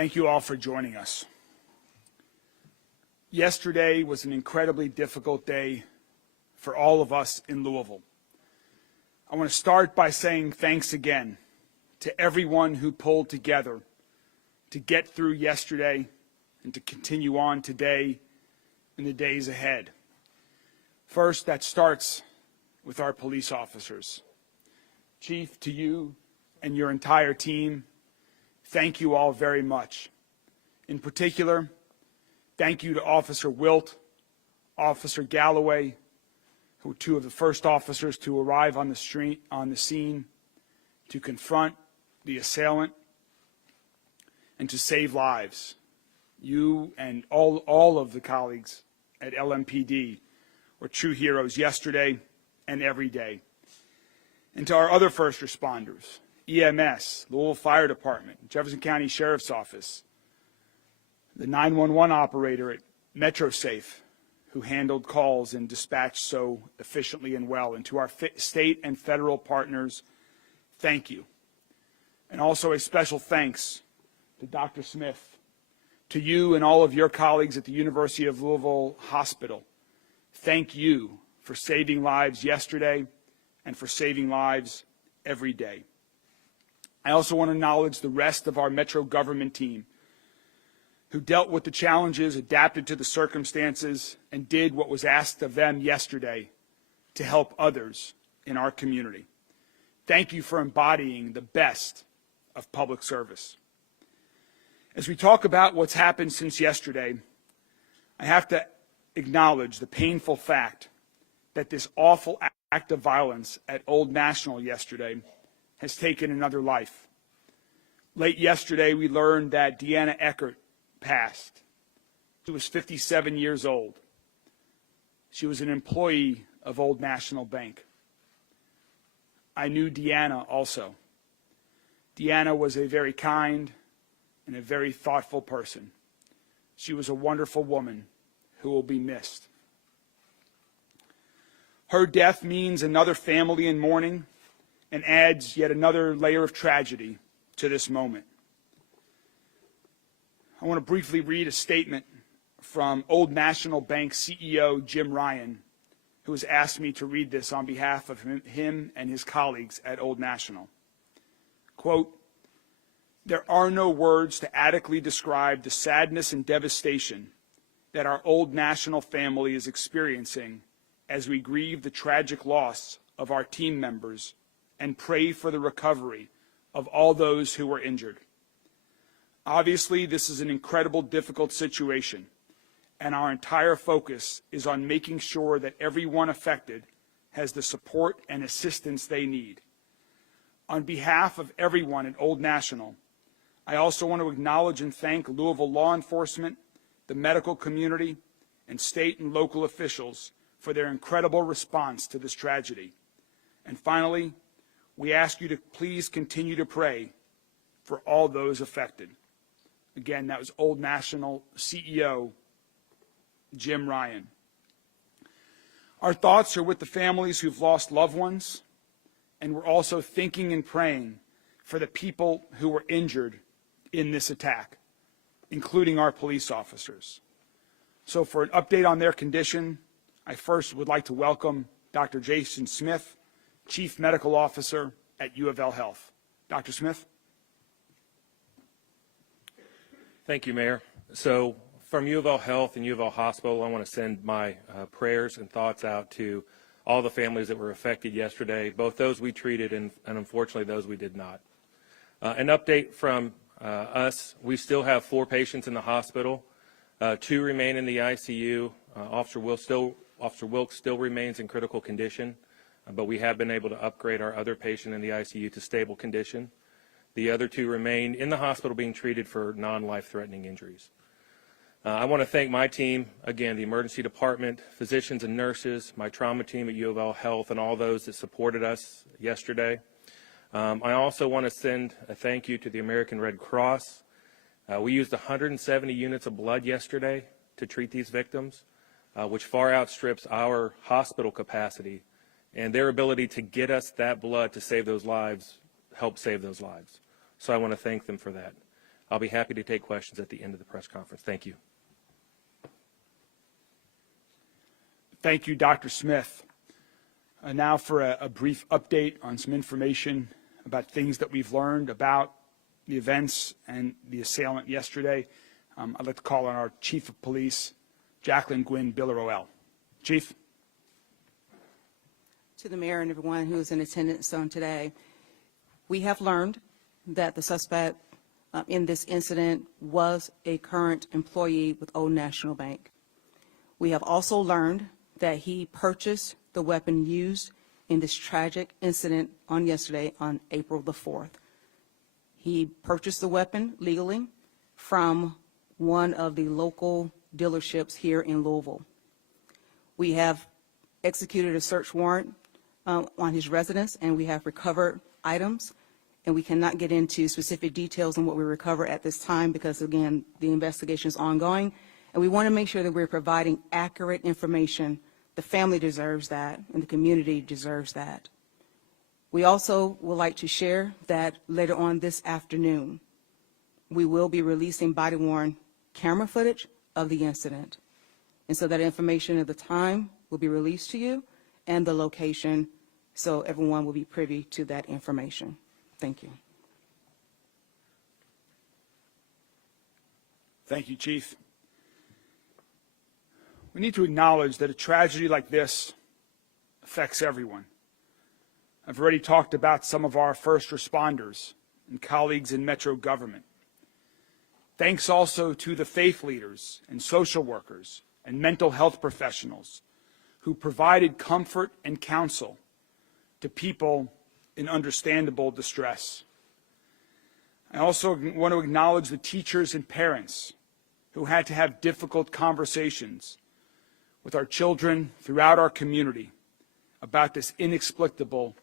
Thank you all for joining us. Yesterday was an incredibly difficult day for all of us in Louisville. I want to start by saying thanks again to everyone who pulled together to get through yesterday and to continue on today and the days ahead. First, that starts with our police officers. Chief, to you and your entire team, thank you all very much. In particular, thank you to Officer Wilt, Officer Galloway, who were two of the first officers to arrive on the scene to confront the assailant and to save lives. You and all of the colleagues at LMPD were true heroes yesterday and every day. And to our other first responders, EMS, Louisville Fire Department, Jefferson County Sheriff's Office, the 911 operator at MetroSafe, who handled calls and dispatched so efficiently and well, and to our state and federal partners, thank you. And also a special thanks to Dr. Smith, to you and all of your colleagues at the University of Louisville Hospital. Thank you for saving lives yesterday and for saving lives every day. I also want to acknowledge the rest of our Metro government team who dealt with the challenges, adapted to the circumstances, and did what was asked of them yesterday to help others in our community. Thank you for embodying the best of public service. As we talk about what's happened since yesterday, I have to acknowledge the painful fact that this awful act of violence at Old National yesterday has taken another life. Late yesterday, we learned that Deanna Eckert passed. She was 57 years old. She was an employee of Old National Bank. I knew Deanna also. Deanna was a very kind and a very thoughtful person. She was a wonderful woman who will be missed. Her death means another family in mourning and adds yet another layer of tragedy to this moment. I want to briefly read a statement from Old National Bank CEO Jim Ryan, who has asked me to read this on behalf of him and his colleagues at Old National. Quote, "There are no words to adequately describe the sadness and devastation that our Old National family is experiencing as we grieve the tragic loss of our team members and pray for the recovery of all those who were injured. Obviously, this is an incredibly difficult situation, and our entire focus is on making sure that everyone affected has the support and assistance they need. On behalf of everyone at Old National, I also want to acknowledge and thank Louisville law enforcement, the medical community, and state and local officials for their incredible response to this tragedy. And finally, we ask you to please continue to pray for all those affected." Again, that was Old National CEO Jim Ryan. Our thoughts are with the families who've lost loved ones, and we're also thinking and praying for the people who were injured in this attack, including our police officers. So for an update on their condition, I first would like to welcome Dr. Jason Smith, Chief Medical Officer at U of L Health. Dr. Smith? Thank you, Mayor. So from U of L Health and U of L Hospital, I want to send my prayers and thoughts out to all the families that were affected yesterday, both those we treated and unfortunately those we did not. An update from us, we still have 4 patients in the hospital. 2 remain in the ICU. Officer Wilkes still remains in critical condition, but we have been able to upgrade our other patient in the ICU to stable condition. The other 2 remain in the hospital being treated for non-life-threatening injuries. I want to thank my team, again, the emergency department, physicians and nurses, my trauma team at U of L Health, and all those that supported us yesterday. I also want to send a thank you to the American Red Cross. We used 170 units of blood yesterday to treat these victims, which far outstrips our hospital capacity, and their ability to get us that blood to save those lives helped save those lives. So I want to thank them for that. I'll be happy to take questions at the end of the press conference. Thank you. Thank you, Dr. Smith. Now for a brief update on some information about things that we've learned about the events and the assailant yesterday. I'd like to call on our Chief of Police, Jacqueline Gwynn Biller-Oel. Chief. To the mayor and everyone who is in attendance on today, we have learned that the suspect in this incident was a current employee with Old National Bank. We have also learned that he purchased the weapon used in this tragic incident on yesterday, on April the 4th. He purchased the weapon legally from one of the local dealerships here in Louisville. We have executed a search warrant on his residence, and we have recovered items, and we cannot get into specific details on what we recover at this time because, again, the investigation is ongoing, and we want to make sure that we're providing accurate information. The family deserves that, and the community deserves that. We also would like to share that later on this afternoon, we will be releasing body-worn camera footage of the incident. And so that information at the time will be released to you and the location, so everyone will be privy to that information. Thank you. Thank you, Chief. We need to acknowledge that a tragedy like this affects everyone. I've already talked about some of our first responders and colleagues in Metro government. Thanks also to the faith leaders and social workers and mental health professionals who provided comfort and counsel to people in understandable distress. I also want to acknowledge the teachers and parents who had to have difficult conversations with our children throughout our community about this inexplicable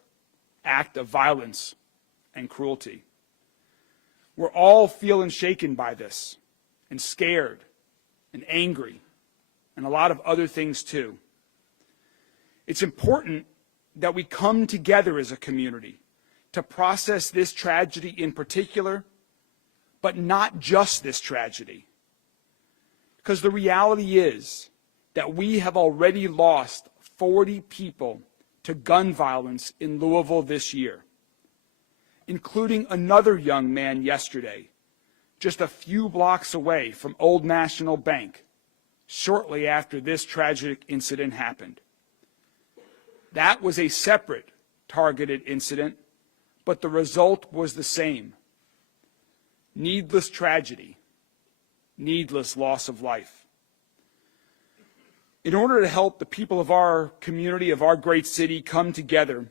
act of violence and cruelty. We're all feeling shaken by this, and scared, and angry, and a lot of other things too. It's important that we come together as a community to process this tragedy in particular, but not just this tragedy. Because the reality is that we have already lost 40 people to gun violence in Louisville this year, including another young man yesterday, just a few blocks away from Old National Bank, shortly after this tragic incident happened. That was a separate targeted incident, but the result was the same. Needless tragedy, needless loss of life. In order to help the people of our community, of our great city, come together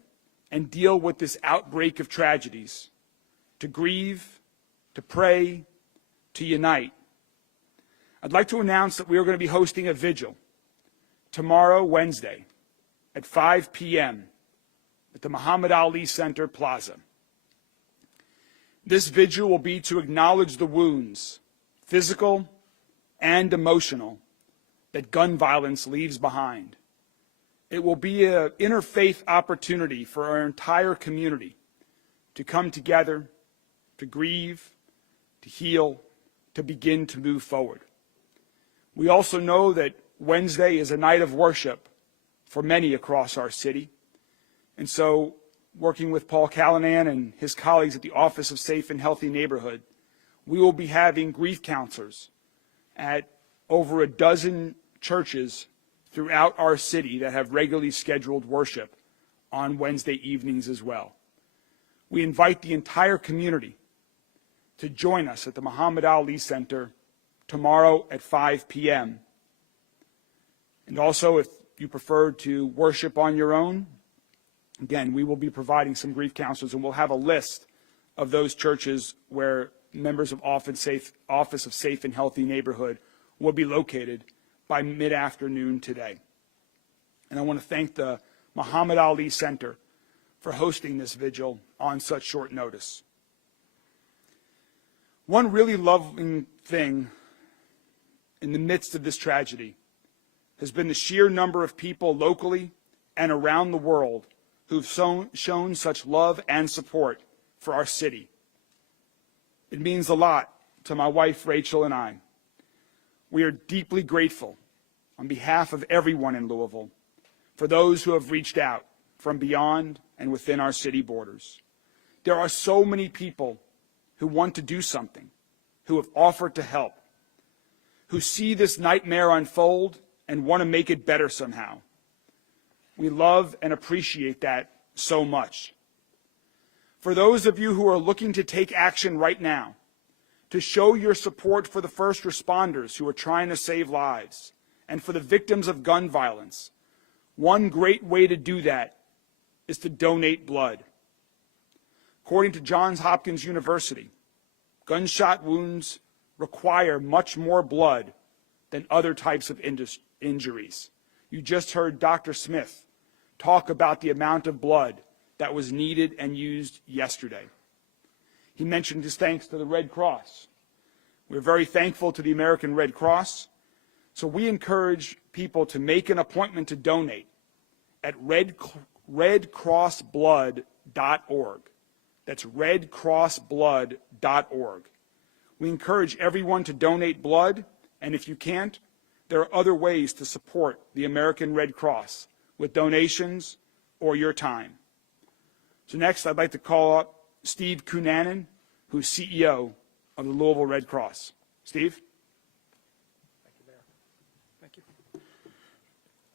and deal with this outbreak of tragedies, to grieve, to pray, to unite, I'd like to announce that we are going to be hosting a vigil tomorrow, Wednesday, at 5 p.m. at the Muhammad Ali Center Plaza. This vigil will be to acknowledge the wounds, physical and emotional, that gun violence leaves behind. It will be an interfaith opportunity for our entire community to come together, to grieve, to heal, to begin to move forward. We also know that Wednesday is a night of worship for many across our city. And so, working with Paul Callanan and his colleagues at the Office of Safe and Healthy Neighborhood, we will be having grief counselors at over a dozen churches throughout our city that have regularly scheduled worship on Wednesday evenings as well. We invite the entire community to join us at the Muhammad Ali Center tomorrow at 5 p.m. And also, if you prefer to worship on your own, again, we will be providing some grief counselors, and we'll have a list of those churches where members of Office of Safe and Healthy Neighborhood will be located by mid-afternoon today. And I want to thank the Muhammad Ali Center for hosting this vigil on such short notice. One really loving thing in the midst of this tragedy has been the sheer number of people locally and around the world who've shown such love and support for our city. It means a lot to my wife Rachel and I, we are deeply grateful on behalf of everyone in Louisville for those who have reached out from beyond and within our city borders. There are so many people who want to do something, who have offered to help, who see this nightmare unfold and want to make it better somehow. We love and appreciate that so much. For those of you who are looking to take action right now, to show your support for the first responders who are trying to save lives, and for the victims of gun violence, one great way to do that is to donate blood. According to Johns Hopkins University, gunshot wounds require much more blood than other types of injuries. You just heard Dr. Smith talk about the amount of blood that was needed and used yesterday. He mentioned his thanks to the Red Cross. We're very thankful to the American Red Cross, so we encourage people to make an appointment to donate at redcrossblood.org. That's redcrossblood.org. We encourage everyone to donate blood, and if you can't, there are other ways to support the American Red Cross with donations or your time. So next, I'd like to call up Steve Cunanan, who's CEO of the Louisville Red Cross. Steve? Thank you, Mayor. Thank you.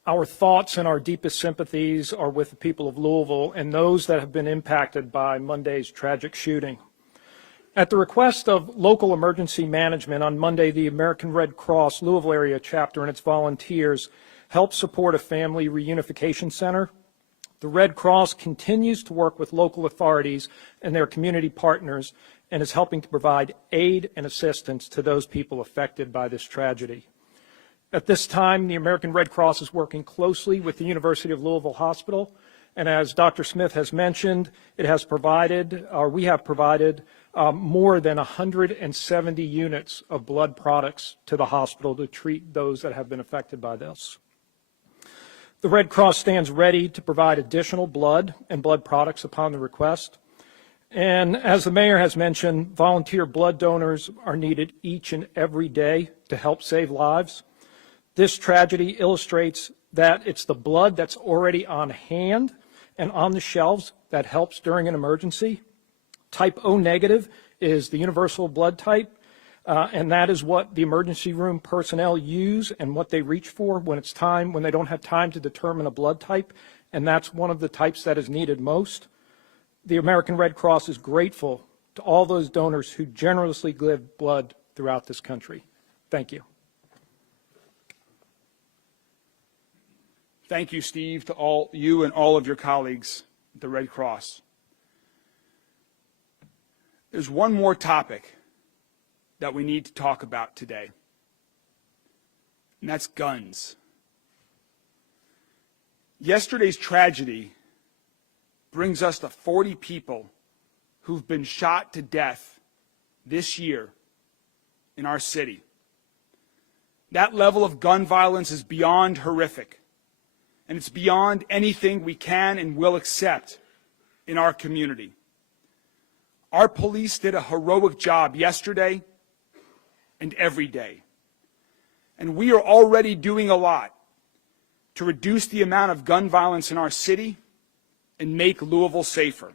Our thoughts and our deepest sympathies are with the people of Louisville and those that have been impacted by Monday's tragic shooting. At the request of local emergency management on Monday, the American Red Cross Louisville area chapter and its volunteers helped support a family reunification center. The Red Cross continues to work with local authorities and their community partners and is helping to provide aid and assistance to those people affected by this tragedy. At this time, the American Red Cross is working closely with the University of Louisville Hospital, and as Dr. Smith has mentioned, we have provided more than 170 units of blood products to the hospital to treat those that have been affected by this. The Red Cross stands ready to provide additional blood and blood products upon the request. And as the mayor has mentioned, volunteer blood donors are needed each and every day to help save lives. This tragedy illustrates that it's the blood that's already on hand and on the shelves that helps during an emergency. Type O negative is the universal blood type, and that is what the emergency room personnel use and what they reach for when they don't have time to determine a blood type, and that's one of the types that is needed most. The American Red Cross is grateful to all those donors who generously give blood throughout this country. Thank you. Thank you, Steve, to all you and all of your colleagues at the Red Cross. There's one more topic that we need to talk about today, and that's guns. Yesterday's tragedy brings us to 40 people who've been shot to death this year in our city. That level of gun violence is beyond horrific, and it's beyond anything we can and will accept in our community. Our police did a heroic job yesterday and every day. And we are already doing a lot to reduce the amount of gun violence in our city and make Louisville safer.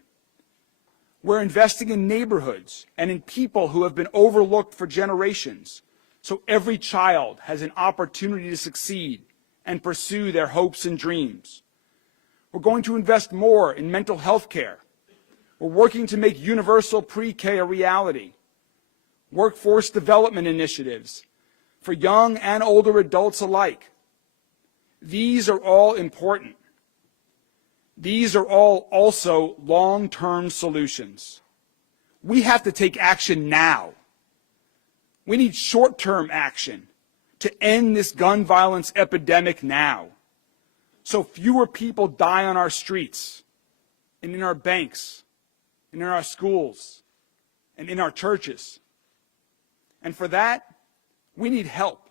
We're investing in neighborhoods and in people who have been overlooked for generations, so every child has an opportunity to succeed and pursue their hopes and dreams. We're going to invest more in mental health care. We're working to make universal pre-K a reality. Workforce development initiatives for young and older adults alike. These are all important. These are all also long-term solutions. We have to take action now. We need short-term action to end this gun violence epidemic now, so fewer people die on our streets and in our banks and in our schools and in our churches. And for that, we need help.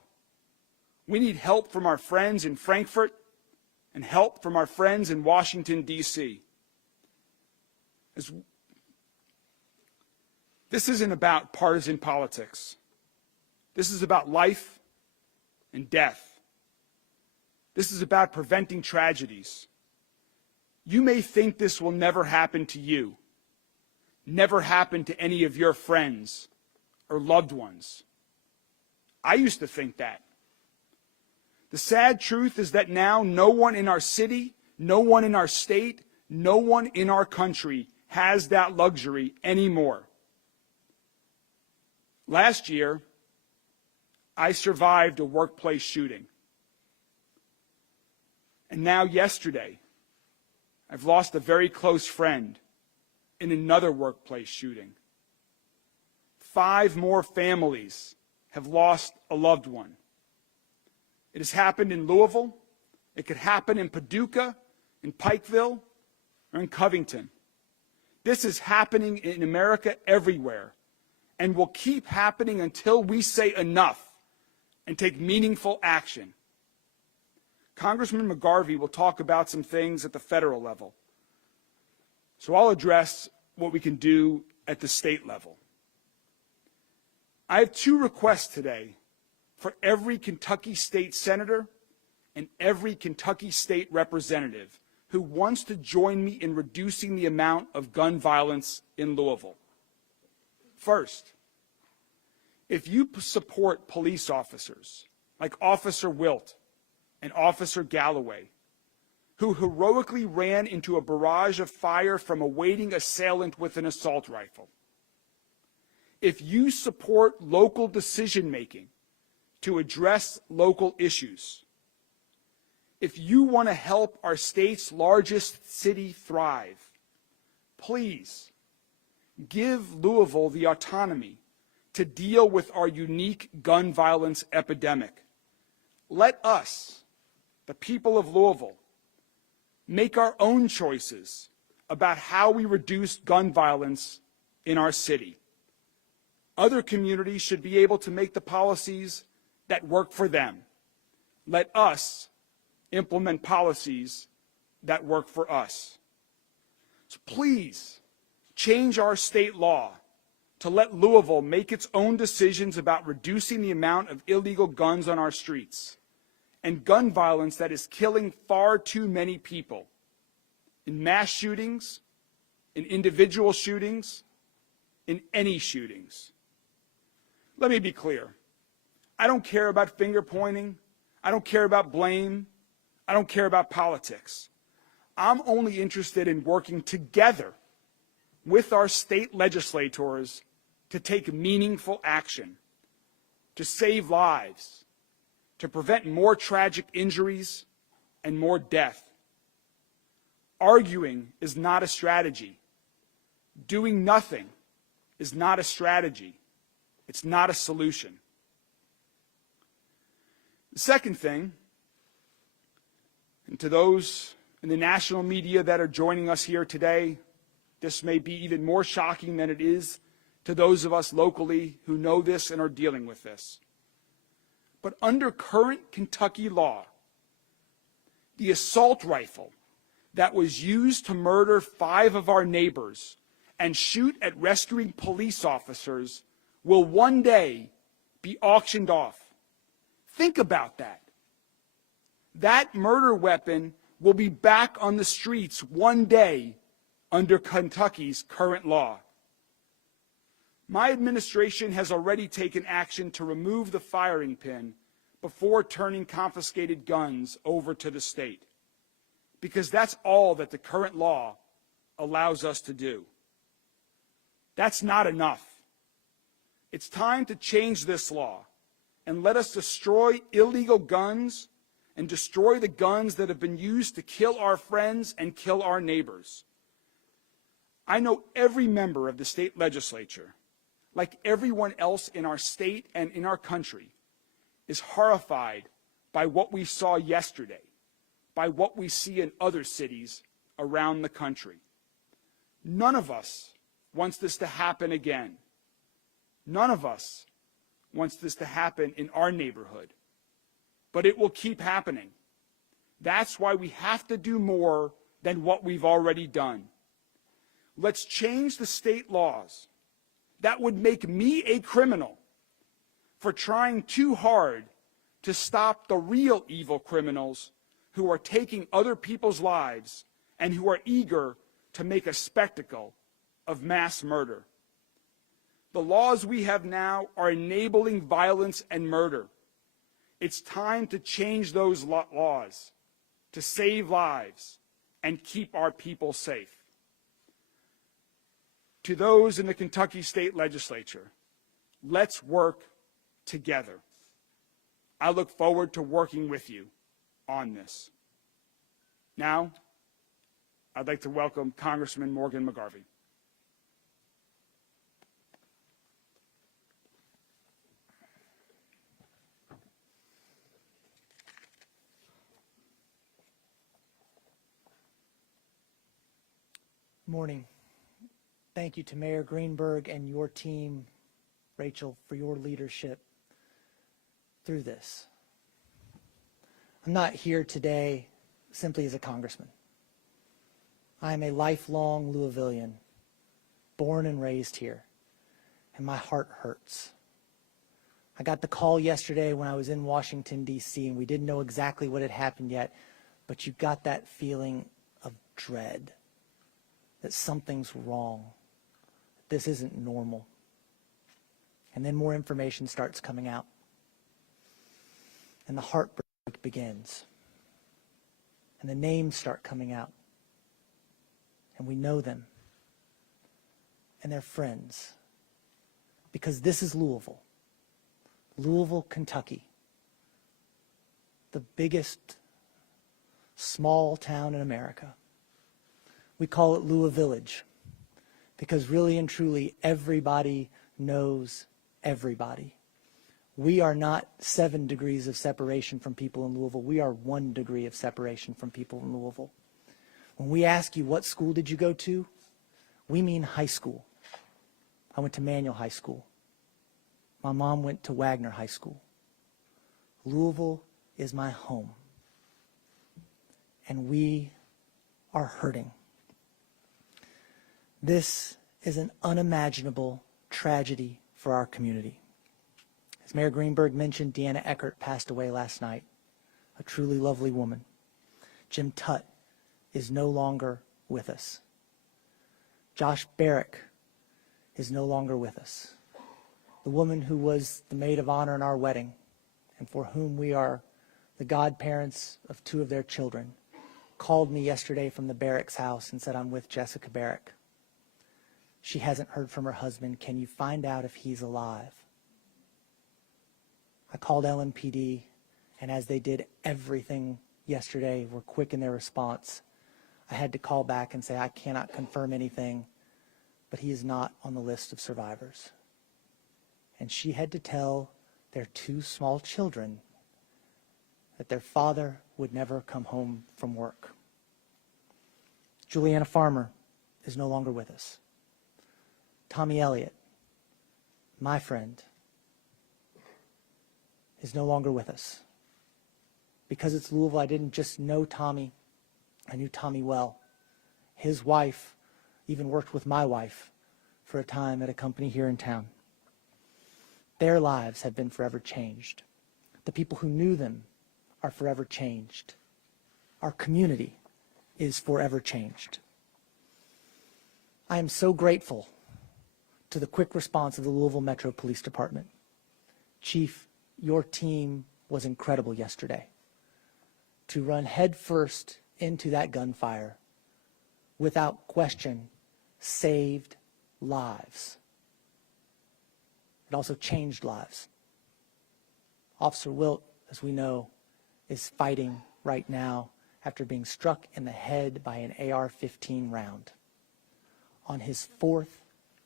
We need help from our friends in Frankfurt and help from our friends in Washington, D.C. This isn't about partisan politics. This is about life and death. This is about preventing tragedies. You may think this will never happen to you, never happen to any of your friends or loved ones. I used to think that. The sad truth is that now no one in our city, no one in our state, no one in our country has that luxury anymore. Last year, I survived a workplace shooting. And now yesterday, I've lost a very close friend in another workplace shooting. 5 more families have lost a loved one. It has happened in Louisville. It could happen in Paducah, in Pikeville, or in Covington. This is happening in America everywhere and will keep happening until we say enough and take meaningful action. Congressman McGarvey will talk about some things at the federal level. So I'll address what we can do at the state level. I have 2 requests today for every Kentucky state senator and every Kentucky state representative who wants to join me in reducing the amount of gun violence in Louisville. First, if you support police officers like Officer Wilt and Officer Galloway, who heroically ran into a barrage of fire from a waiting assailant with an assault rifle, if you support local decision-making to address local issues, if you want to help our state's largest city thrive, please give Louisville the autonomy to deal with our unique gun violence epidemic. Let us, the people of Louisville, make our own choices about how we reduce gun violence in our city. Other communities should be able to make the policies that work for them. Let us implement policies that work for us. So please change our state law to let Louisville make its own decisions about reducing the amount of illegal guns on our streets and gun violence that is killing far too many people in mass shootings, in individual shootings, in any shootings. Let me be clear. I don't care about finger pointing. I don't care about blame. I don't care about politics. I'm only interested in working together with our state legislators to take meaningful action, to save lives, to prevent more tragic injuries and more death. Arguing is not a strategy. Doing nothing is not a strategy. It's not a solution. The second thing, and to those in the national media that are joining us here today, this may be even more shocking than it is to those of us locally who know this and are dealing with this. But under current Kentucky law, the assault rifle that was used to murder 5 of our neighbors and shoot at rescuing police officers will one day be auctioned off. Think about that. That murder weapon will be back on the streets one day under Kentucky's current law. My administration has already taken action to remove the firing pin before turning confiscated guns over to the state, because that's all that the current law allows us to do. That's not enough. It's time to change this law and let us destroy illegal guns and destroy the guns that have been used to kill our friends and kill our neighbors. I know every member of the state legislature, like everyone else in our state and in our country, is horrified by what we saw yesterday, by what we see in other cities around the country. None of us wants this to happen again. None of us wants this to happen in our neighborhood. But it will keep happening. That's why we have to do more than what we've already done. Let's change the state laws that would make me a criminal for trying too hard to stop the real evil criminals who are taking other people's lives and who are eager to make a spectacle of mass murder. The laws we have now are enabling violence and murder. It's time to change those laws to save lives and keep our people safe. To those in the Kentucky State Legislature, let's work together. I look forward to working with you on this. Now, I'd like to welcome Congressman Morgan McGarvey. Morning. Thank you to Mayor Greenberg and your team, Rachel, for your leadership through this. I'm not here today simply as a congressman. I am a lifelong Louisvillian, born and raised here, and my heart hurts. I got the call yesterday when I was in Washington, D.C., and we didn't know exactly what had happened yet, but you got that feeling of dread, that something's wrong. This isn't normal. And then more information starts coming out. And the heartbreak begins. And the names start coming out. And we know them. And they're friends. Because this is Louisville. Louisville, Kentucky. The biggest small town in America. We call it Louisville Village. Because really and truly, everybody knows everybody. We are not 7 degrees of separation from people in Louisville. We are 1 degree of separation from people in Louisville. When we ask you, what school did you go to? We mean high school. I went to Manual High School. My mom went to Wagner High School. Louisville is my home. And we are hurting. This is an unimaginable tragedy for our community. As Mayor Greenberg mentioned, Deanna Eckert passed away last night, a truly lovely woman. Jim Tutt is no longer with us. Josh Barrick is no longer with us. The woman who was the maid of honor in our wedding and for whom we are the godparents of 2 of their children, called me yesterday from the Barrick's house and said, "I'm with Jessica Barrick. She hasn't heard from her husband. Can you find out if he's alive?" I called LMPD, and as they did everything yesterday, were quick in their response. I had to call back and say, I cannot confirm anything, but he is not on the list of survivors. And she had to tell their 2 small children that their father would never come home from work. Juliana Farmer is no longer with us. Tommy Elliott, my friend, is no longer with us. Because it's Louisville, I didn't just know Tommy, I knew Tommy well. His wife even worked with my wife for a time at a company here in town. Their lives have been forever changed. The people who knew them are forever changed. Our community is forever changed. I am so grateful to the quick response of the Louisville Metro Police Department. Chief, your team was incredible yesterday. To run headfirst into that gunfire, without question, saved lives. It also changed lives. Officer Wilt, as we know, is fighting right now after being struck in the head by an AR-15 round on his 4th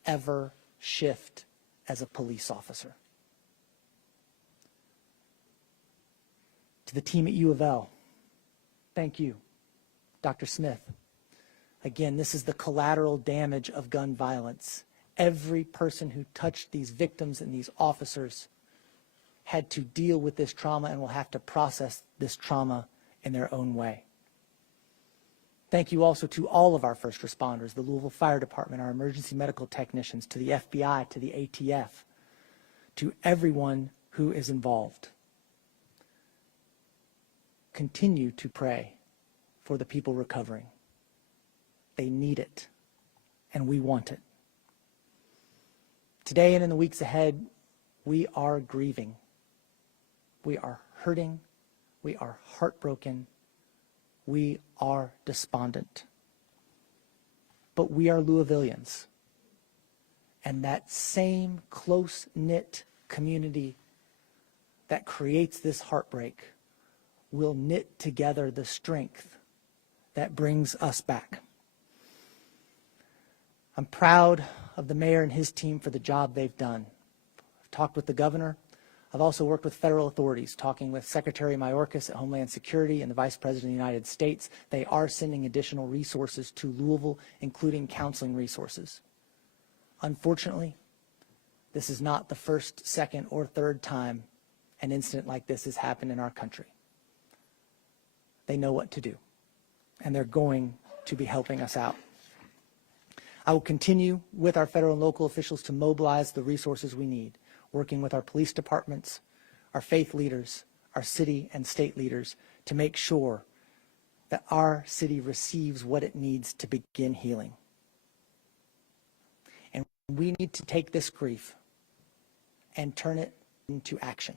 ever shift as a police officer. To the team at U of L, thank you, Dr. Smith. Again, this is the collateral damage of gun violence. Every person who touched these victims and these officers had to deal with this trauma and will have to process this trauma in their own way. Thank you also to all of our first responders, the Louisville Fire Department, our emergency medical technicians, to the FBI, to the ATF, to everyone who is involved. Continue to pray for the people recovering. They need it, and we want it. Today and in the weeks ahead, we are grieving. We are hurting. We are heartbroken. We are despondent. But we are Louisvillians. And that same close-knit community that creates this heartbreak will knit together the strength that brings us back. I'm proud of the mayor and his team for the job they've done. I've talked with the governor. I've also worked with federal authorities, talking with Secretary Mayorkas at Homeland Security and the Vice President of the United States. They are sending additional resources to Louisville, including counseling resources. Unfortunately, this is not the first, second, or third time an incident like this has happened in our country. They know what to do, and they're going to be helping us out. I will continue with our federal and local officials to mobilize the resources we need, working with our police departments, our faith leaders, our city and state leaders to make sure that our city receives what it needs to begin healing. And we need to take this grief and turn it into action.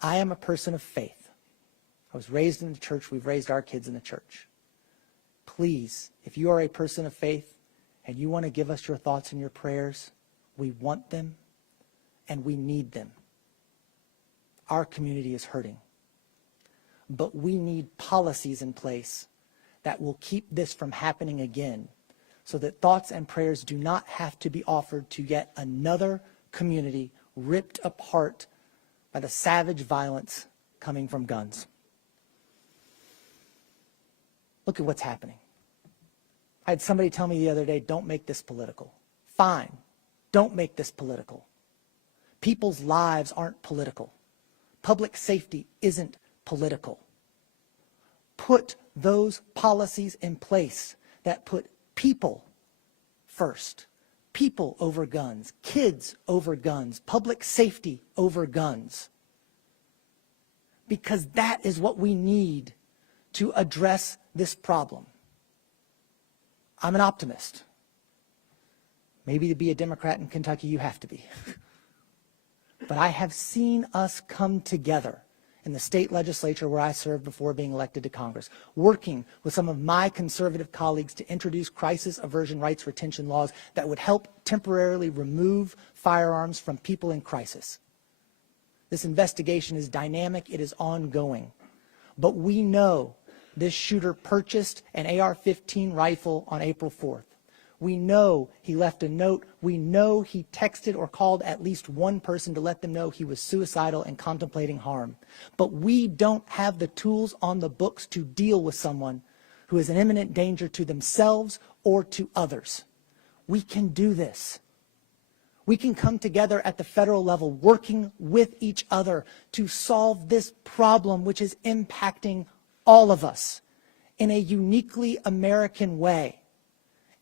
I am a person of faith. I was raised in the church. We've raised our kids in the church. Please, if you are a person of faith and you want to give us your thoughts and your prayers, we want them and we need them. Our community is hurting. But we need policies in place that will keep this from happening again, so that thoughts and prayers do not have to be offered to yet another community ripped apart by the savage violence coming from guns. Look at what's happening. I had somebody tell me the other day, don't make this political. Fine, don't make this political. People's lives aren't political. Public safety isn't political. Put those policies in place that put people first. People over guns, kids over guns, public safety over guns. Because that is what we need to address this problem. I'm an optimist. Maybe to be a Democrat in Kentucky, you have to be. But I have seen us come together in the state legislature where I served before being elected to Congress, working with some of my conservative colleagues to introduce crisis aversion rights retention laws that would help temporarily remove firearms from people in crisis. This investigation is dynamic, it is ongoing. But we know this shooter purchased an AR-15 rifle on April 4th. We know he left a note. We know he texted or called at least one person to let them know he was suicidal and contemplating harm. But we don't have the tools on the books to deal with someone who is an imminent danger to themselves or to others. We can do this. We can come together at the federal level, working with each other to solve this problem, which is impacting all of us in a uniquely American way.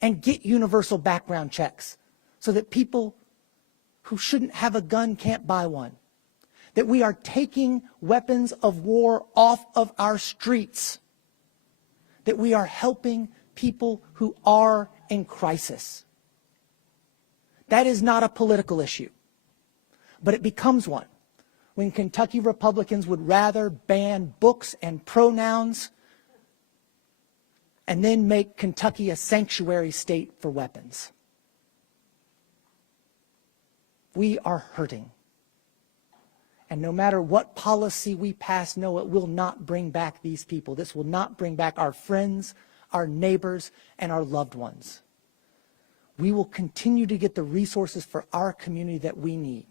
And get universal background checks so that people who shouldn't have a gun can't buy one. That we are taking weapons of war off of our streets. That we are helping people who are in crisis. That is not a political issue, but it becomes one when Kentucky Republicans would rather ban books and pronouns and then make Kentucky a sanctuary state for weapons. We are hurting. And no matter what policy we pass, no, it will not bring back these people. This will not bring back our friends, our neighbors, and our loved ones. We will continue to get the resources for our community that we need.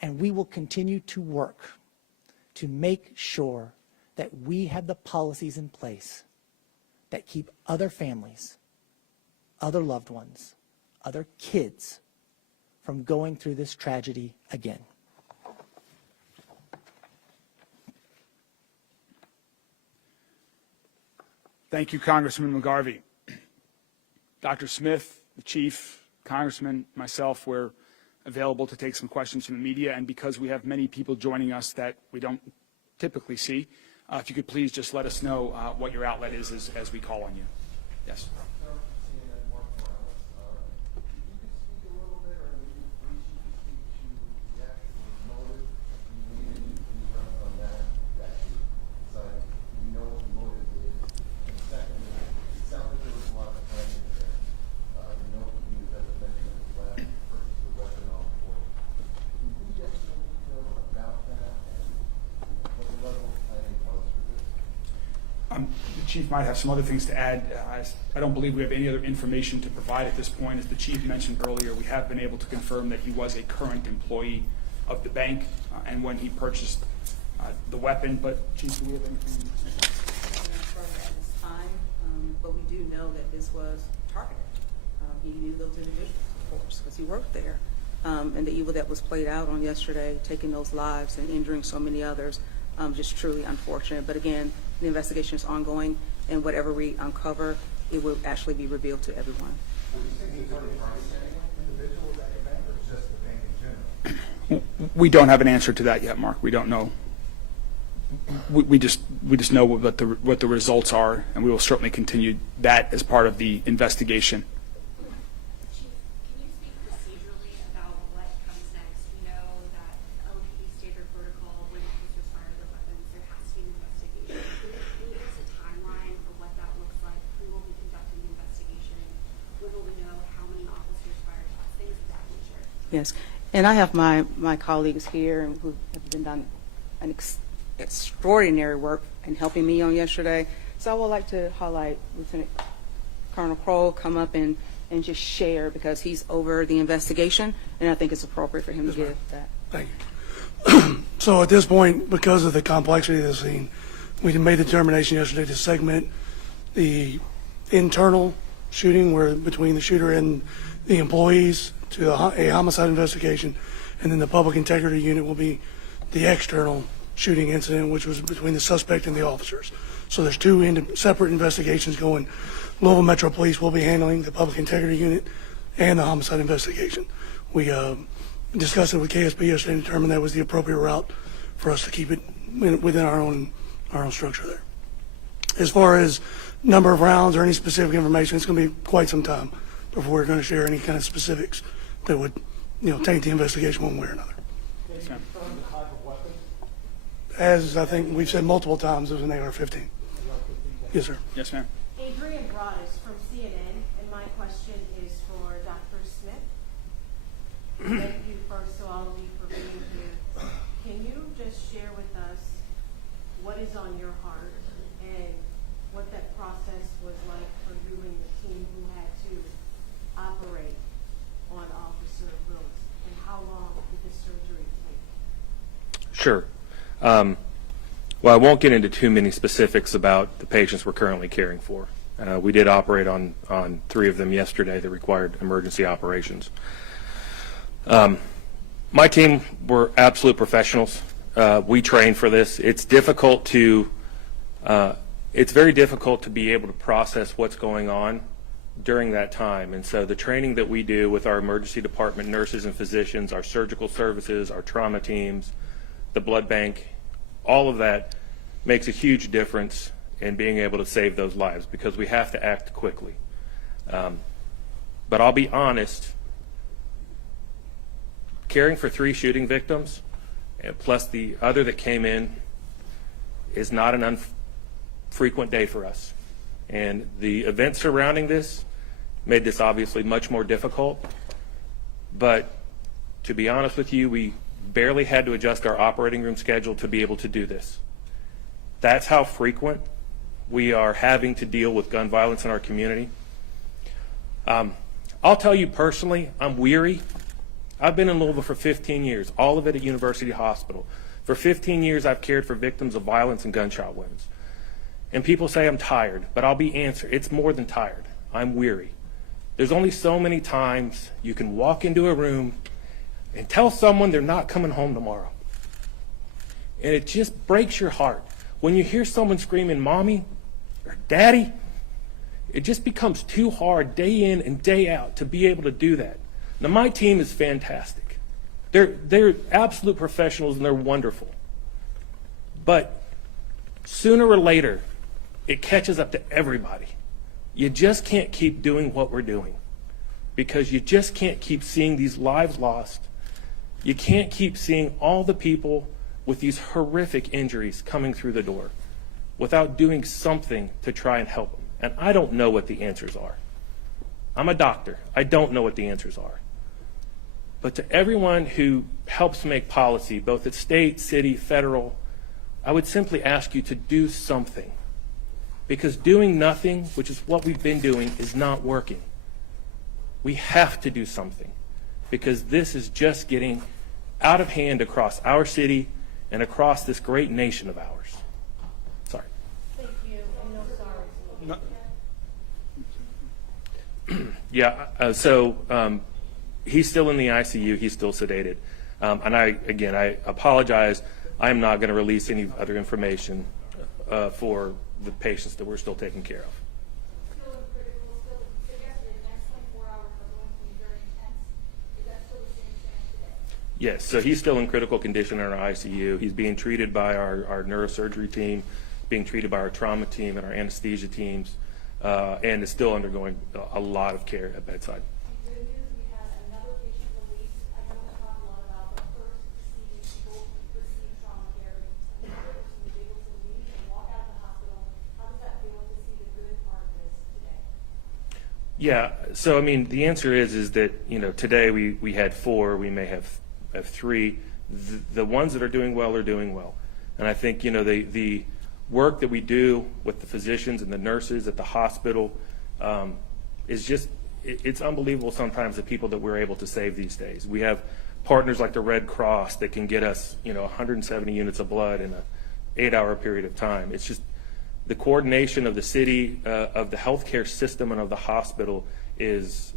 And we will continue to work to make sure that we have the policies in place that keep other families, other loved ones, other kids from going through this tragedy again. Thank you, Congressman McGarvey. Dr. Smith, the chief, Congressman, myself, we're available to take some questions from the media, and because we have many people joining us that we don't typically see, if you could please just let us know what your outlet is as we call on you. Yes. The chief might have some other things to add. I don't believe we have any other information to provide at this point. As the chief mentioned earlier, we have been able to confirm that he was a current employee of the bank and when he purchased the weapon. But, Chief, do we have anything? At this time, but we do know that this was targeted. He knew those individuals, of course, because he worked there. And the evil that was played out on yesterday, taking those lives and injuring so many others, just truly unfortunate. But again, the investigation is ongoing, and whatever we uncover, it will actually be revealed to everyone. We don't have an answer to that yet, Mark. We don't know. We just know what the results are, and we will certainly continue that as part of the investigation. Chief, can you speak procedurally about what comes next? We know that the LAPD standard protocol, when officers fire their weapons, there has to be an investigation. Can you give us a timeline for what that looks like? Who will be conducting the investigation? When will we know how many officers fired shots? Things of that nature. Yes, and I have my colleagues here who have been done an extraordinary work in helping me on yesterday. So I would like to highlight Lieutenant Colonel Kroll come up and just share, because he's over the investigation, and I think it's appropriate for him to give that. Thank you. So at this point, because of the complexity of the scene, we made the determination yesterday to segment the internal shooting, where between the shooter and the employees, to a homicide investigation, and then the public integrity unit will be the external shooting incident, which was between the suspect and the officers. So there's two separate investigations going. Louisville Metro Police will be handling the public integrity unit and the homicide investigation. We discussed it with KSP yesterday and determined that was the appropriate route for us to keep it within our own structure there. As far as number of rounds or any specific information, it's going to be quite some time before we're going to share any kind of specifics that would, taint the investigation one way or another. As I think we've said multiple times, it was an AR-15. Yes, sir. Yes, ma'am. Adrian Broadus from CNN, and my question is for Dr. Smith. Thank you first to all of you for being here. Can you just share with us what is on your heart and what that process was like for you and the team who had to operate on Officer Rose, and how long did the surgery take? Sure. Well, I won't get into too many specifics about the patients we're currently caring for. We did operate on 3 of them yesterday that required emergency operations. My team were absolute professionals. We trained for this. It's very difficult to be able to process what's going on during that time. And so the training that we do with our emergency department nurses and physicians, our surgical services, our trauma teams, the blood bank, all of that makes a huge difference in being able to save those lives, because we have to act quickly. But I'll be honest, caring for 3 shooting victims, plus the other that came in, is not an infrequent day for us. And the events surrounding this made this obviously much more difficult. But to be honest with you, we barely had to adjust our operating room schedule to be able to do this. That's how frequent we are having to deal with gun violence in our community. I'll tell you personally, I'm weary. I've been in Louisville for 15 years, all of it at University Hospital. For 15 years, I've cared for victims of violence and gunshot wounds. And people say I'm tired, but I'll be answered. It's more than tired. I'm weary. There's only so many times you can walk into a room and tell someone they're not coming home tomorrow. And it just breaks your heart. When you hear someone screaming, "Mommy," or "Daddy," It just becomes too hard day in and day out to be able to do that. Now, my team is fantastic. They're absolute professionals and they're wonderful. But sooner or later, it catches up to everybody. You just can't keep doing what we're doing because you just can't keep seeing these lives lost. You can't keep seeing all the people with these horrific injuries coming through the door without doing something to try and help them. And I don't know what the answers are. I'm a doctor. I don't know what the answers are. But to everyone who helps make policy, both at state, city, federal, I would simply ask you to do something. Because doing nothing, which is what we've been doing, is not working. We have to do something. Because this is just getting out of hand across our city and across this great nation of ours. Sorry. Thank you, and no sorry. Yeah, he's still in the ICU. He's still sedated. And I apologize. I'm not going to release any other information for the patients that we're still taking care of. Still in critical, still suggested the next 24 hours are going to be very intense. Is that still the same stance today? Yes, so he's still in critical condition in our ICU. He's being treated by our neurosurgery team, being treated by our trauma team and our anesthesia teams, and is still undergoing a lot of care at bedside. Good news, we had another patient released. I don't talk a lot about, but first receiving people receive trauma care. Another person was able to leave and walk out of the hospital. How does that feel to see the good part of this today? Yeah, so I mean, the answer is that, today we had 4, we may have 3. The ones that are doing well are doing well. And I think, the work that we do with the physicians and the nurses at the hospital is just, it's unbelievable sometimes the people that we're able to save these days. We have partners like the Red Cross that can get us, 170 units of blood in a 8-hour period of time. It's just the coordination of the city, of the healthcare system and of the hospital is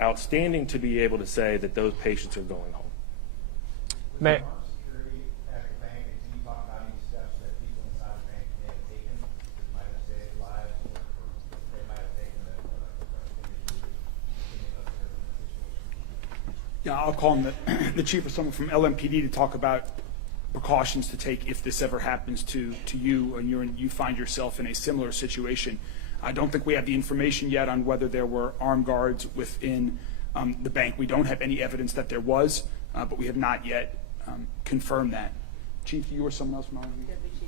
outstanding to be able to say that those patients are going home. May, Security at the bank, and can you talk about any steps that people inside the bank may have taken that might have saved lives, or they might have taken that Yeah, I'll call on the chief or someone from LMPD to talk about precautions to take if this ever happens to you and you find yourself in a similar situation. I don't think we have the information yet on whether there were armed guards within the bank. We don't have any evidence that there was, but we have not yet confirmed that. Chief, you or someone else from LMPD?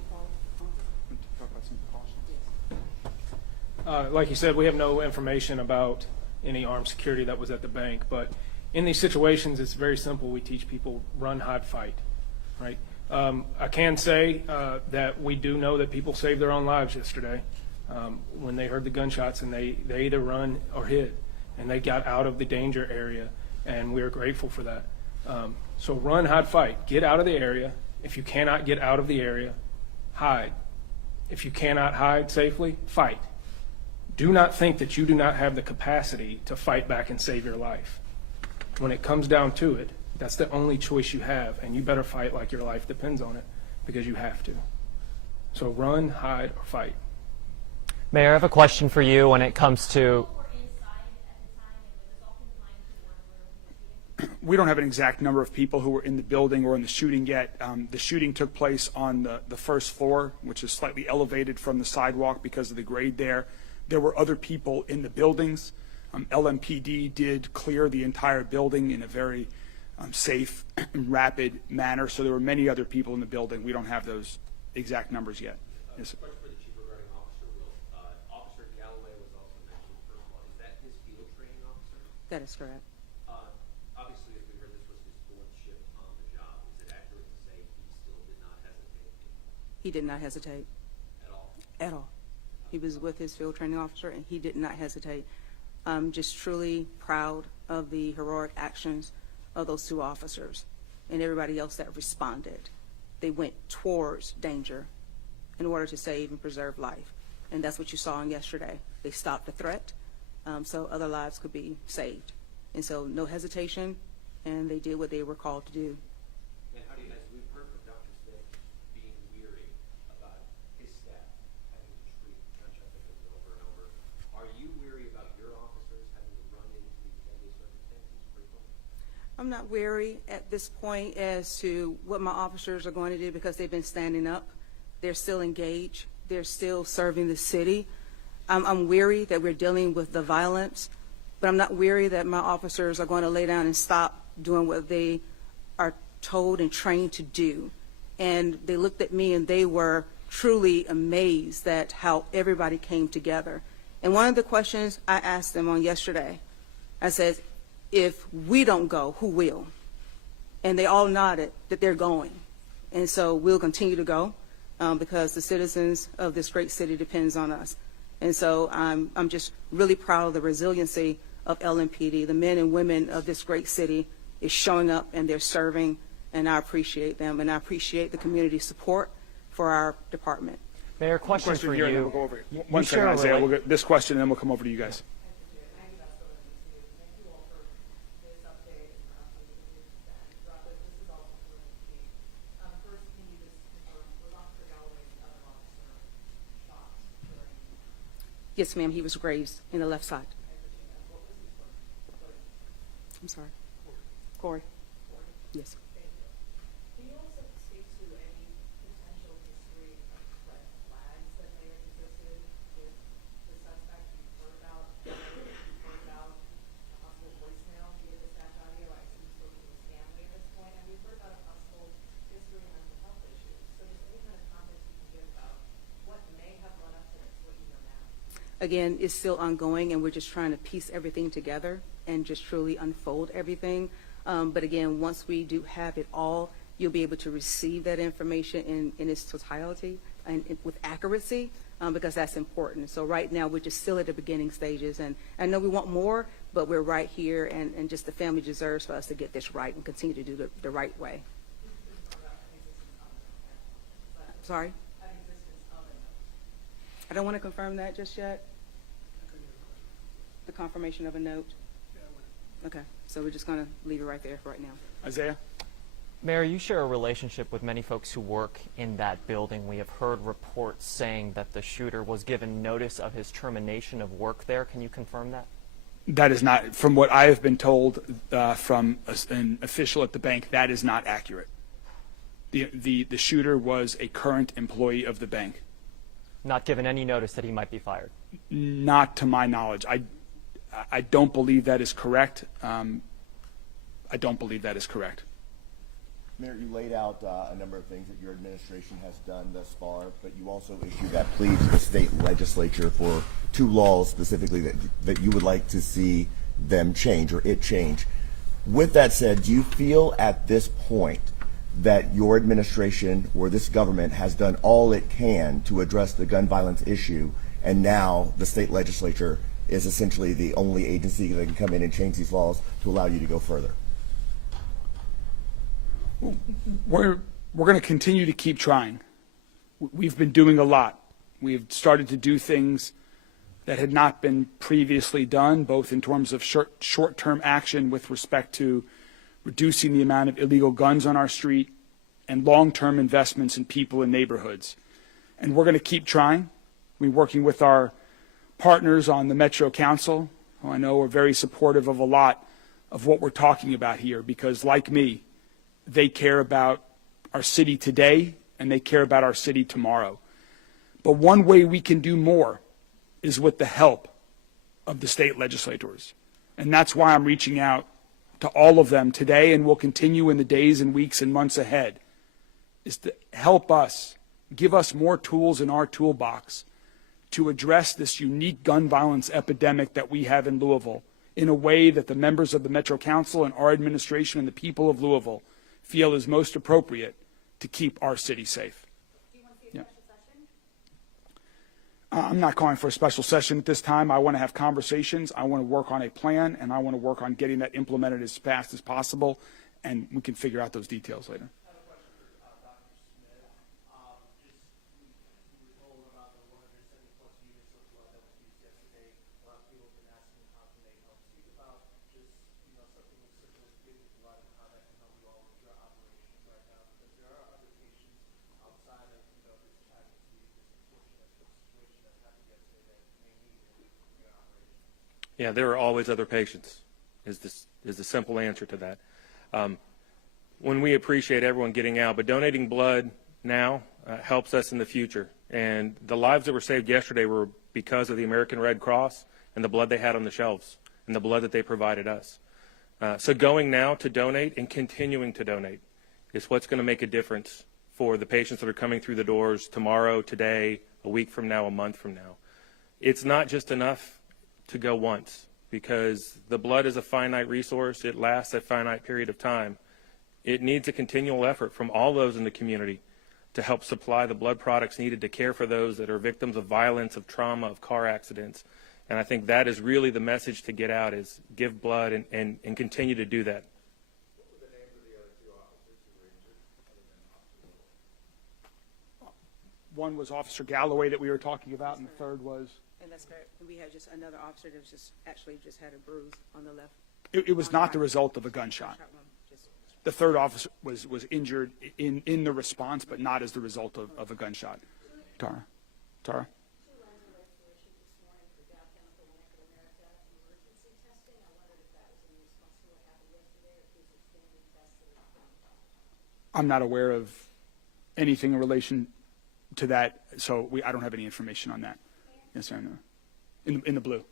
Talk about some precautions. like you said, we have no information about any armed security that was at the bank, but in these situations, it's very simple. We teach people run, hide, fight, right? I can say that we do know that people saved their own lives yesterday when they heard the gunshots, and they either run or hid, and they got out of the danger area, and we are grateful for that. So run, hide, fight. Get out of the area. If you cannot get out of the area, hide. If you cannot hide safely, fight. Do not think that you do not have the capacity to fight back and save your life. When it comes down to it, that's the only choice you have, and you better fight like your life depends on it, because you have to. So run, hide, or fight. Mayor, I have a question for you when it comes to... We don't have an exact number of people who were in the building or in the shooting yet. The shooting took place on the first floor, which is slightly elevated from the sidewalk because of the grade there. There were other people in the buildings. LMPD did clear the entire building in a very safe and rapid manner, so there were many other people in the building. We don't have those exact numbers yet. Yes, sir. Question for the chief regarding Officer Will. Officer Galloway was also mentioned. First of all, is that his field training officer? That is correct. Obviously, as we heard, this was his 4th shift on the job. Is it accurate to say he still did not hesitate He did not hesitate at all? at all. He was with his field training officer, and he did not hesitate. I'm just truly proud of the heroic actions of those 2 officers and everybody else that responded. They went towards danger in order to save and preserve life. And that's what you saw on yesterday. They stopped the threat so other lives could be saved. And so no hesitation, and they did what they were called to do. And how do you, as we've heard from Dr. Smith being weary about his staff having to treat gunshot victims over and over, are you I'm not weary at this point as to what my officers are going to do because they've been standing up. They're still engaged. They're still serving the city. I'm weary that we're dealing with the violence, but I'm not weary that my officers are going to lay down and stop doing what they are told and trained to do. And they looked at me and they were truly amazed at how everybody came together. And one of the questions I asked them on yesterday, I said, if we don't go, who will? And they all nodded that they're going. And so we'll continue to go because the citizens of this great city depends on us. And so I'm just really proud of the resiliency of LMPD. The men and women of this great city is showing up and they're serving, and I appreciate them, and I appreciate the community support for our department. Mayor, question for here, and then you. we'll go over it. You One second, share a Isaiah. rela- We'll get this question, and then we'll come over to you guys. Yes, ma'am, he was grazed in the left side. I'm sorry. Corey. Yes. Can you also speak to any potential history of red flags that may have existed with the suspect? You've heard about the possible voicemail via dispatch audio. I assume you spoke to his family at this point. Have you heard about a possible history of mental health issues? So just any kind of context you can give about what may have led up to this, what you know now. Again, it's still ongoing, and we're just trying to piece everything together and just truly unfold everything. But again, once we do have it all, you'll be able to receive that information in its totality and with accuracy, because that's important. So right now, we're just still at the beginning stages, and I know we want more, but we're right here, and just the family deserves for us to get this right and continue to do the right way. Sorry? I don't want to confirm that just yet. The confirmation of a note? Okay, so we're just going to leave it right there for right now. Isaiah? Mayor, you share a relationship with many folks who work in that building. We have heard reports saying that the shooter was given notice of his termination of work there. Can you confirm that? That is not, from what I have been told from an official at the bank, that is not accurate. The shooter was a current employee of the bank. Not given any notice that he might be fired? Not to my knowledge. I don't believe that is correct. I don't believe that is correct. Mayor, you laid out a number of things that your administration has done thus far, but you also issued that plea to the state legislature for 2 laws specifically that you would like to see them change or it change. With that said, do you feel at this point that your administration or this government has done all it can to address the gun violence issue, and now the state legislature is essentially the only agency that can come in and change these laws to allow you to go further? We're going to continue to keep trying. We've been doing a lot. We've started to do things that had not been previously done, both in terms of short-term action with respect to reducing the amount of illegal guns on our street and long-term investments in people and neighborhoods. And we're going to keep trying. We're working with our partners on the Metro Council, who I know are very supportive of a lot of what we're talking about here, because like me, they care about our city today and they care about our city tomorrow. But one way we can do more is with the help of the state legislators. And that's why I'm reaching out to all of them today, and will continue in the days and weeks and months ahead, is to help us, give us more tools in our toolbox to address this unique gun violence epidemic that we have in Louisville in a way that the members of the Metro Council and our administration and the people of Louisville feel is most appropriate to keep our city safe. Do you want to see a special session? I'm not calling for a special session at this time. I want to have conversations. I want to work on a plan, and I want to work on getting that implemented as fast as possible, and we can figure out those details later. Yeah, there are always other patients, is the simple answer to that. When we appreciate everyone getting out, but donating blood now helps us in the future. And the lives that were saved yesterday were because of the American Red Cross and the blood they had on the shelves and the blood that they provided us. So going now to donate and continuing to donate is what's going to make a difference for the patients that are coming through the doors tomorrow, today, a week from now, a month from now. It's not just enough to go once, because the blood is a finite resource. It lasts a finite period of time. It needs a continual effort from all those in the community to help supply the blood products needed to care for those that are victims of violence, of trauma, of car accidents. And I think that is really the message to get out, is give blood and continue to do that. What were the names of the other two officers who were injured other than Officer Little? One was Officer Galloway that we were talking about, and the third was? And that's correct. We had just another officer that was just had a bruise on the left. It was not the result of a gunshot. The third officer was injured in the response, but not as the result of a gunshot. Tara? I'm not aware of anything in relation to that, so I don't have any information on that. Yes, sir. No. In the blue.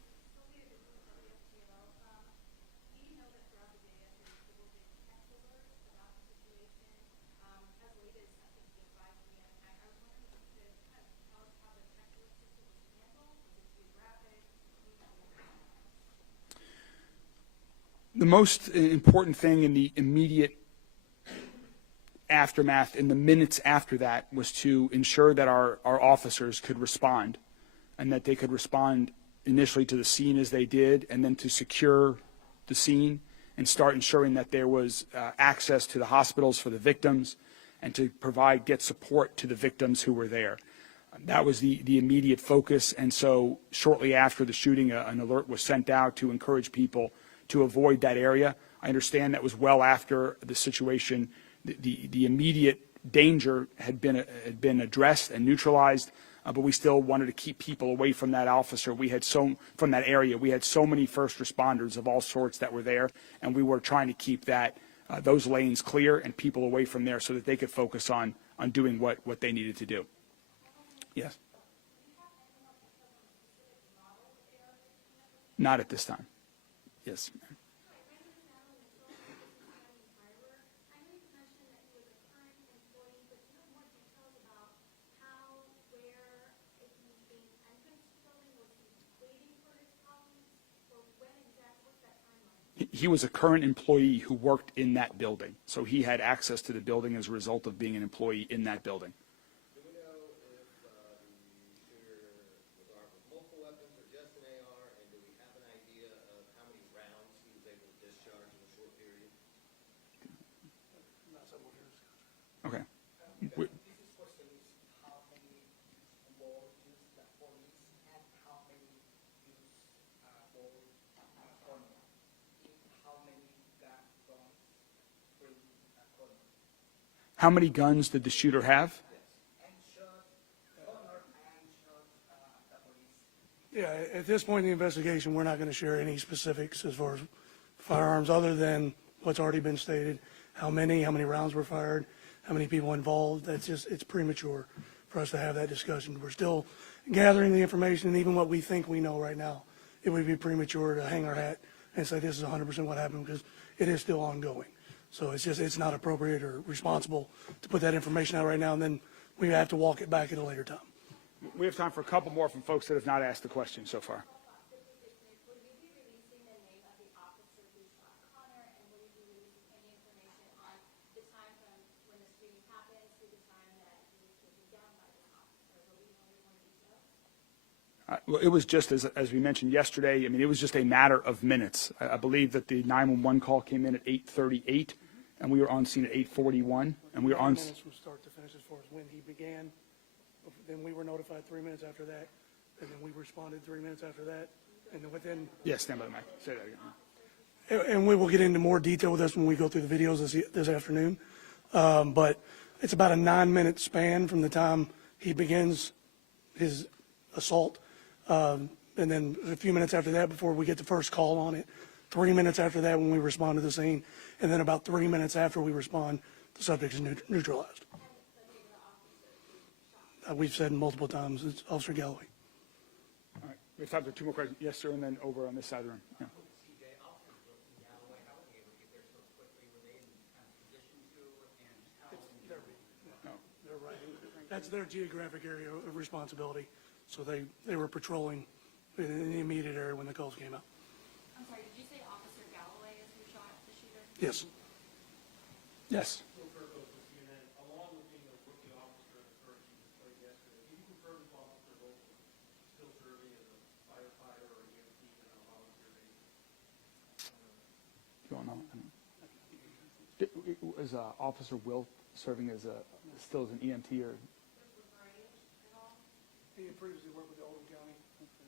The most important thing in the immediate aftermath, in the minutes after that, was to ensure that our officers could respond, and that they could respond initially to the scene as they did, and then to secure the scene and start ensuring that there was access to the hospitals for the victims, and to get support to the victims who were there. That was the immediate focus, and so shortly after the shooting, an alert was sent out to encourage people to avoid that area. I understand that was well after the situation. The immediate danger had been addressed and neutralized, but we still wanted to keep people away from that officer. From that area, we had so many first responders of all sorts that were there, and we were trying to keep those lanes clear and people away from there so that they could focus on doing what they needed to do. Yes. Not at this time. Yes, ma'am. He was a current employee who worked in that building, so he had access to the building as a result of being an employee in that building. Do we know if the shooter was armed with multiple weapons or just an AR, and do we have an idea of how many rounds he was able to discharge in a short period? Okay. How many guns did the shooter have? Yeah, at this point in the investigation, we're not going to share any specifics as far as firearms other than what's already been stated. How many rounds were fired, how many people involved. It's premature for us to have that discussion. We're still gathering the information, and even what we think we know right now, it would be premature to hang our hat and say this is 100% what happened, because it is still ongoing. So it's not appropriate or responsible to put that information out right now, and then we have to walk it back at a later time. We have time for a couple more from folks that have not asked the question so far. Well, it was just as we mentioned yesterday. I mean, it was just a matter of minutes. I believe that the 911 call came in at 8:38, and we were on scene at 8:41, and we were on. Minutes from start to finish as far as when he began. Then we were notified 3 minutes after that, and then we responded 3 minutes after that, and then within. Yes, stand by the mic. Say that again. And we will get into more detail with this when we go through the videos this afternoon. But it's about a 9-minute span from the time he begins his assault, and then a few minutes after that before we get the first call on it. 3 minutes after that when we respond to the scene, and then about 3 minutes after we respond, the subject is neutralized. We've said multiple times, it's Officer Galloway. All right, we have time for two more questions. Yes, sir, and then over on this side of the room. Yeah. That's their geographic area of responsibility, so they were patrolling in the immediate area when the calls came out. I'm sorry, did you say Officer Galloway is who shot the shooter? Yes. Yes. Along with being a rookie officer in the first you displayed yesterday, can you confirm if Officer Wolf is still serving as a firefighter or EMT on a volunteer basis? You want to know? Is Officer Wilt serving as still as an EMT or? He had previously worked with Oldham County.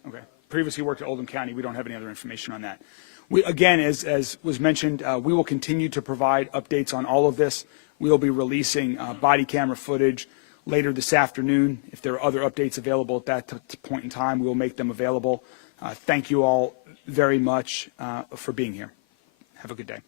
Okay. Previously worked at Oldham County. We don't have any other information on that. We, again, as was mentioned, we will continue to provide updates on all of this. We will be releasing body camera footage later this afternoon. If there are other updates available at that point in time, we will make them available. Thank you all very much for being here. Have a good day.